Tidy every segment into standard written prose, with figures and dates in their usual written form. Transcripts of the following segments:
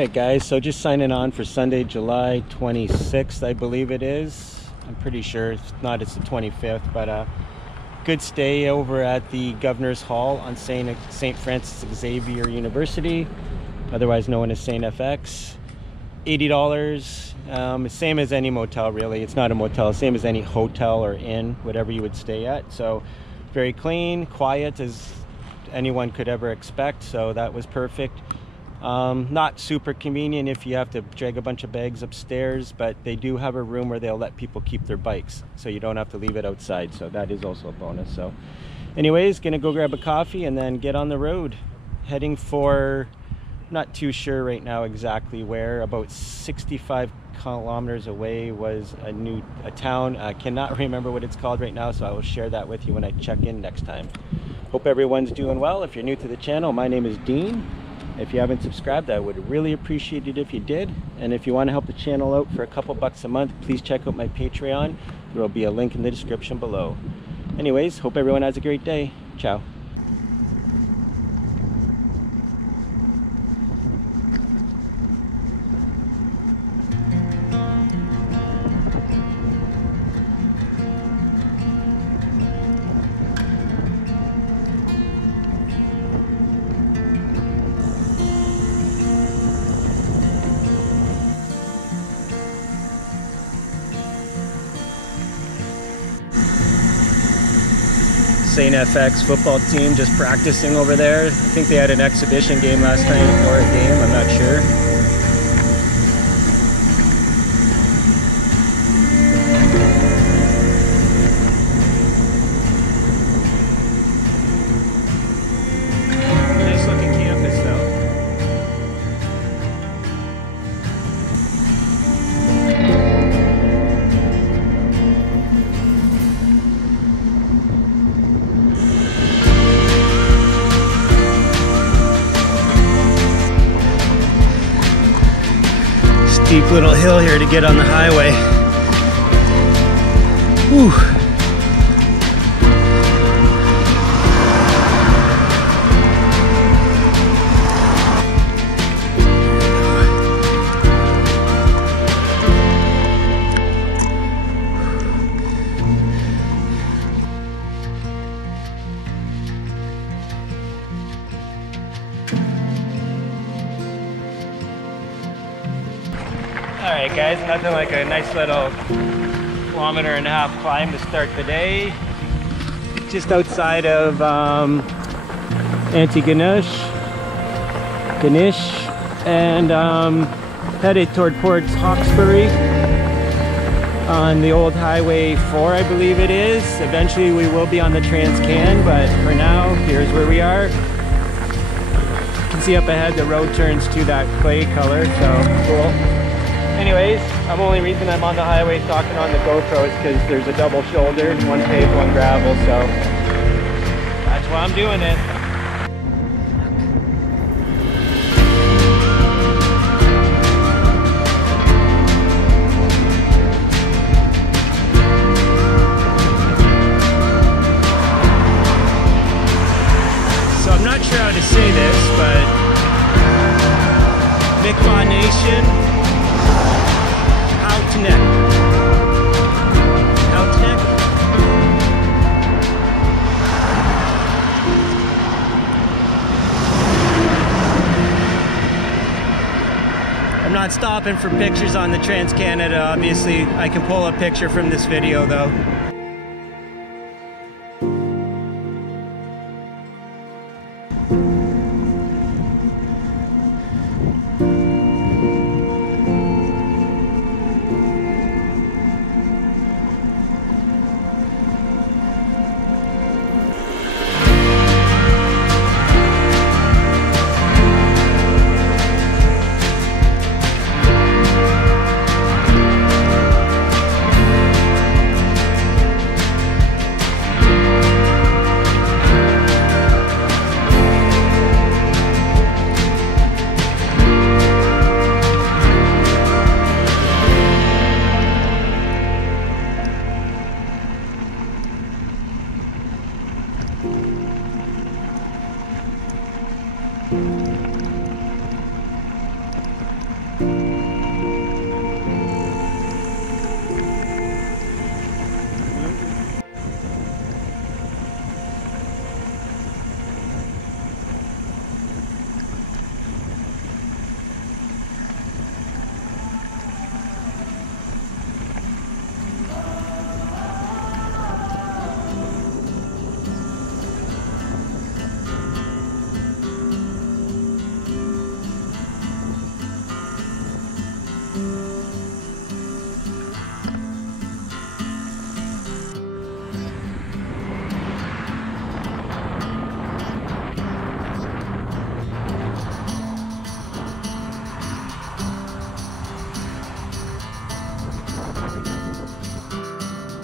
Alright guys, so just signing on for Sunday, July 26th, I believe it is. I'm pretty sure, if not, it's the 25th, but good stay over at the Governor's Hall on St. Francis Xavier University, otherwise known as St. FX. $80, same as any motel really. It's not a motel, same as any hotel or inn, whatever you would stay at. So very clean, quiet as anyone could ever expect, so that was perfect. Not super convenient if you have to drag a bunch of bags upstairs, but they do have a room where they'll let people keep their bikes, so you don't have to leave it outside, so that is also a bonus. So anyways, gonna go grab a coffee and then get on the road, heading for, not too sure right now exactly where, about 65 kilometers away was a town. I cannot remember what it's called right now, so I will share that with you when I check in next time. Hope everyone's doing well. If you're new to the channel, my name is Dean. If you haven't subscribed, I would really appreciate it if you did. And if you want to help the channel out for a couple bucks a month, please check out my Patreon. There will be a link in the description below. Anyways, hope everyone has a great day. Ciao. St. FX football team just practicing over there. I think they had an exhibition game last night, or a game, I'm not sure. Nice looking campus though. Steep little hill here to get on the highway. Whew. Alright guys, nothing like a nice little 1.5 kilometer climb to start the day. Just outside of Antigonish, and headed toward Port Hawkesbury on the old Highway 4, I believe it is. Eventually we will be on the Trans-Can, but for now, here's where we are. You can see up ahead the road turns to that clay color, so cool. Anyways, the only reason I'm on the highway talking on the GoPro is because there's a double shoulder, one paved, one gravel, so that's why I'm doing it. So I'm not sure how to say this, but Mi'kmaq Nation. I'm not stopping for pictures on the Trans-Canada, obviously. I can pull a picture from this video though.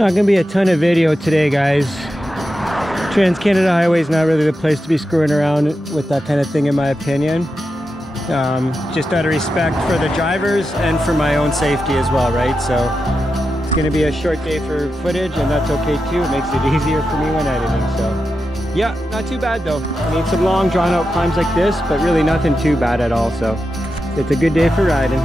Not gonna be a ton of video today, guys. Trans-Canada Highway is not really the place to be screwing around with that kind of thing, in my opinion. Just out of respect for the drivers and for my own safety as well, right? So it's gonna be a short day for footage, and that's okay too. It makes it easier for me when editing. So yeah, not too bad though. I mean, some long drawn out climbs like this, but really nothing too bad at all. So it's a good day for riding.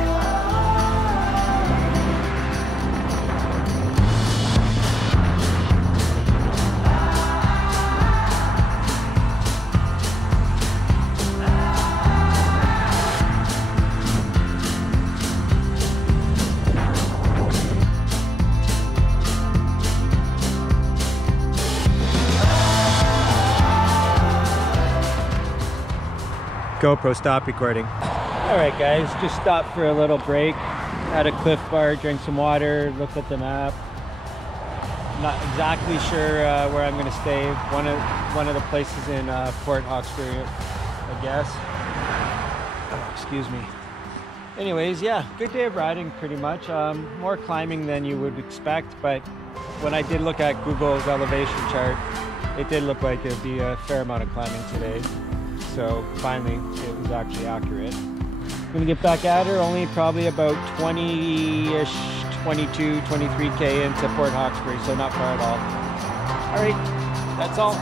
GoPro, stop recording. All right, guys, just stopped for a little break. Had a Cliff Bar, drank some water, looked at the map. Not exactly sure where I'm going to stay. One of the places in Port Hawkesbury, I guess. Oh, excuse me. Anyways, yeah, good day of riding, pretty much. More climbing than you would expect, but when I did look at Google's elevation chart, it did look like there'd be a fair amount of climbing today. So finally, it was actually accurate. I'm gonna get back at her, only probably about 20-ish, 22, 23K into Port Hawkesbury, so not far at all. All right, that's all.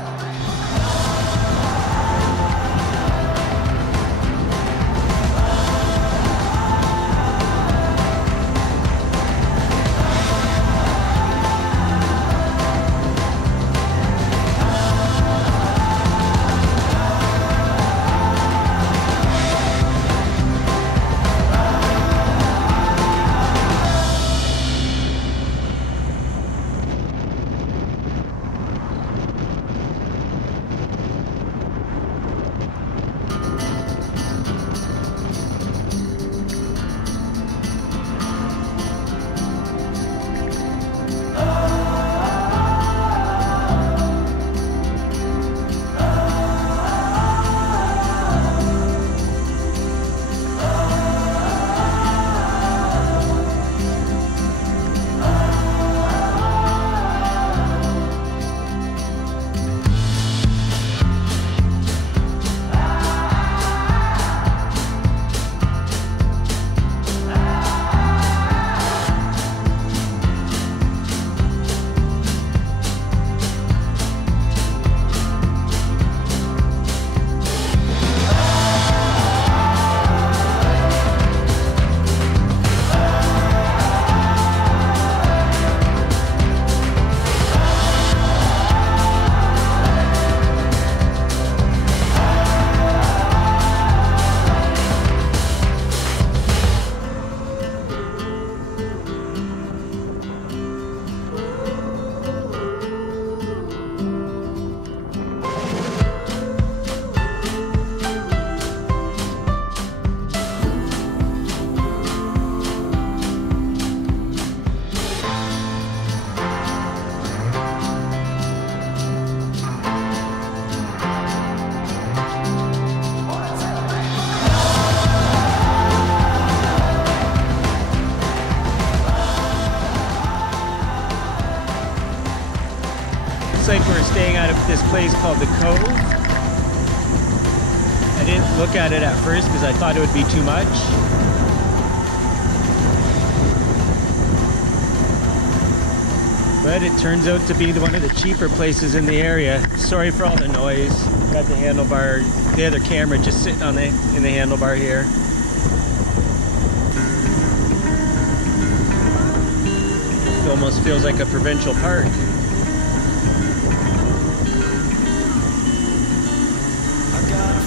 Looks like we're staying out of this place called the Cove. I didn't look at it at first because I thought it would be too much. But it turns out to be one of the cheaper places in the area. Sorry for all the noise. Got the handlebar, the other camera just sitting on in the handlebar here. It almost feels like a provincial park.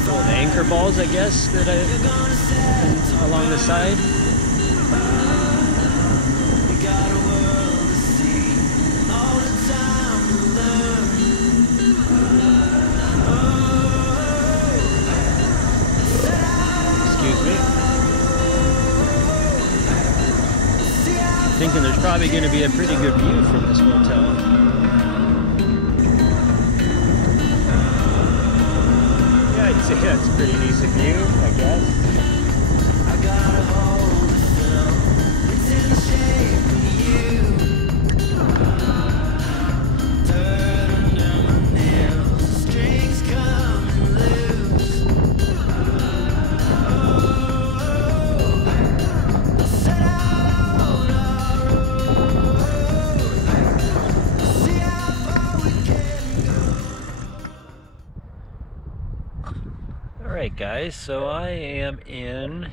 Little anchor balls, I guess, that along the side. Excuse me. Thinking there's probably going to be a pretty good view from this motel. Yeah, it's a pretty decent view, I guess. I got a hold of film. It's in the shape of you. Alright guys, so I am in,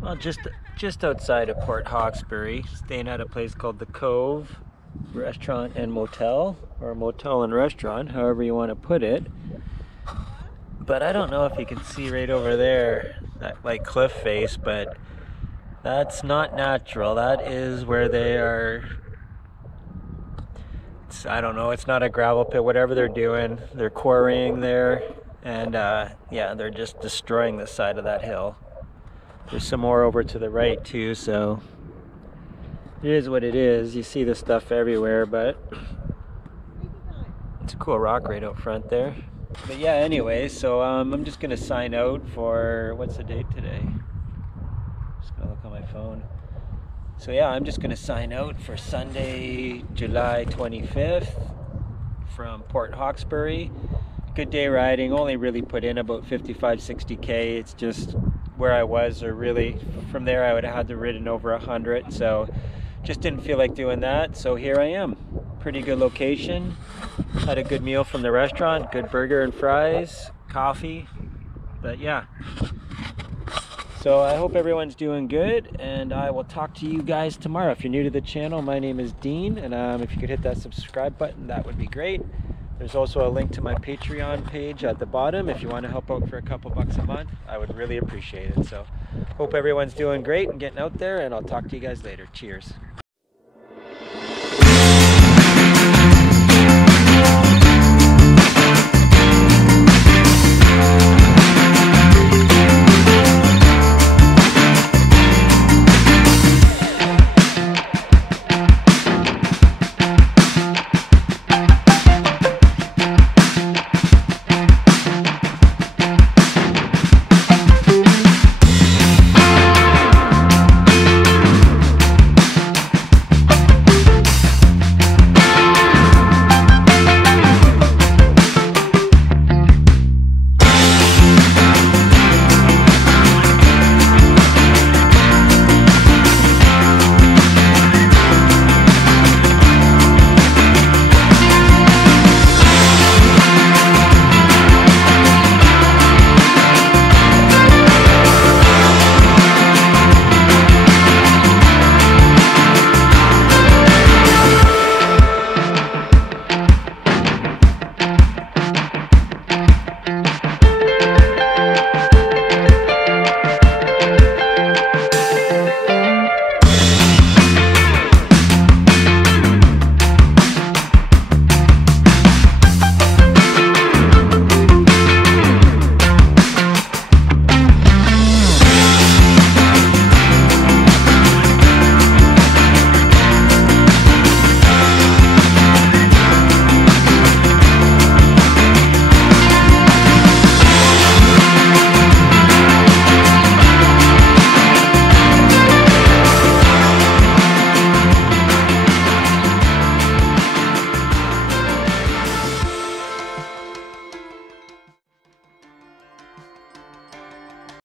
well, just outside of Port Hawkesbury, staying at a place called the Cove Restaurant and Motel, or motel and restaurant, however you want to put it. But I don't know if you can see right over there, that like cliff face, but that's not natural. That is where they are. I don't know, it's not a gravel pit, whatever they're doing, they're quarrying there, and yeah, they're just destroying the side of that hill. There's some more over to the right too, so it is what it is. You see this stuff everywhere, but it's a cool rock right out front there. But yeah, anyway, so I'm just gonna sign out for, what's the date today? Just gonna look on my phone. So yeah, I'm just going to sign out for Sunday, July 25th from Port Hawkesbury. Good day riding, only really put in about 55-60k. It's just where I was, or really from there I would have had to ridden over 100, so just didn't feel like doing that. So here I am. Pretty good location. Had a good meal from the restaurant, good burger and fries, coffee. But yeah. So I hope everyone's doing good, and I will talk to you guys tomorrow. If you're new to the channel, my name is Dean, and if you could hit that subscribe button, that would be great. There's also a link to my Patreon page at the bottom. If you want to help out for a couple bucks a month, I would really appreciate it. So hope everyone's doing great and getting out there, and I'll talk to you guys later. Cheers.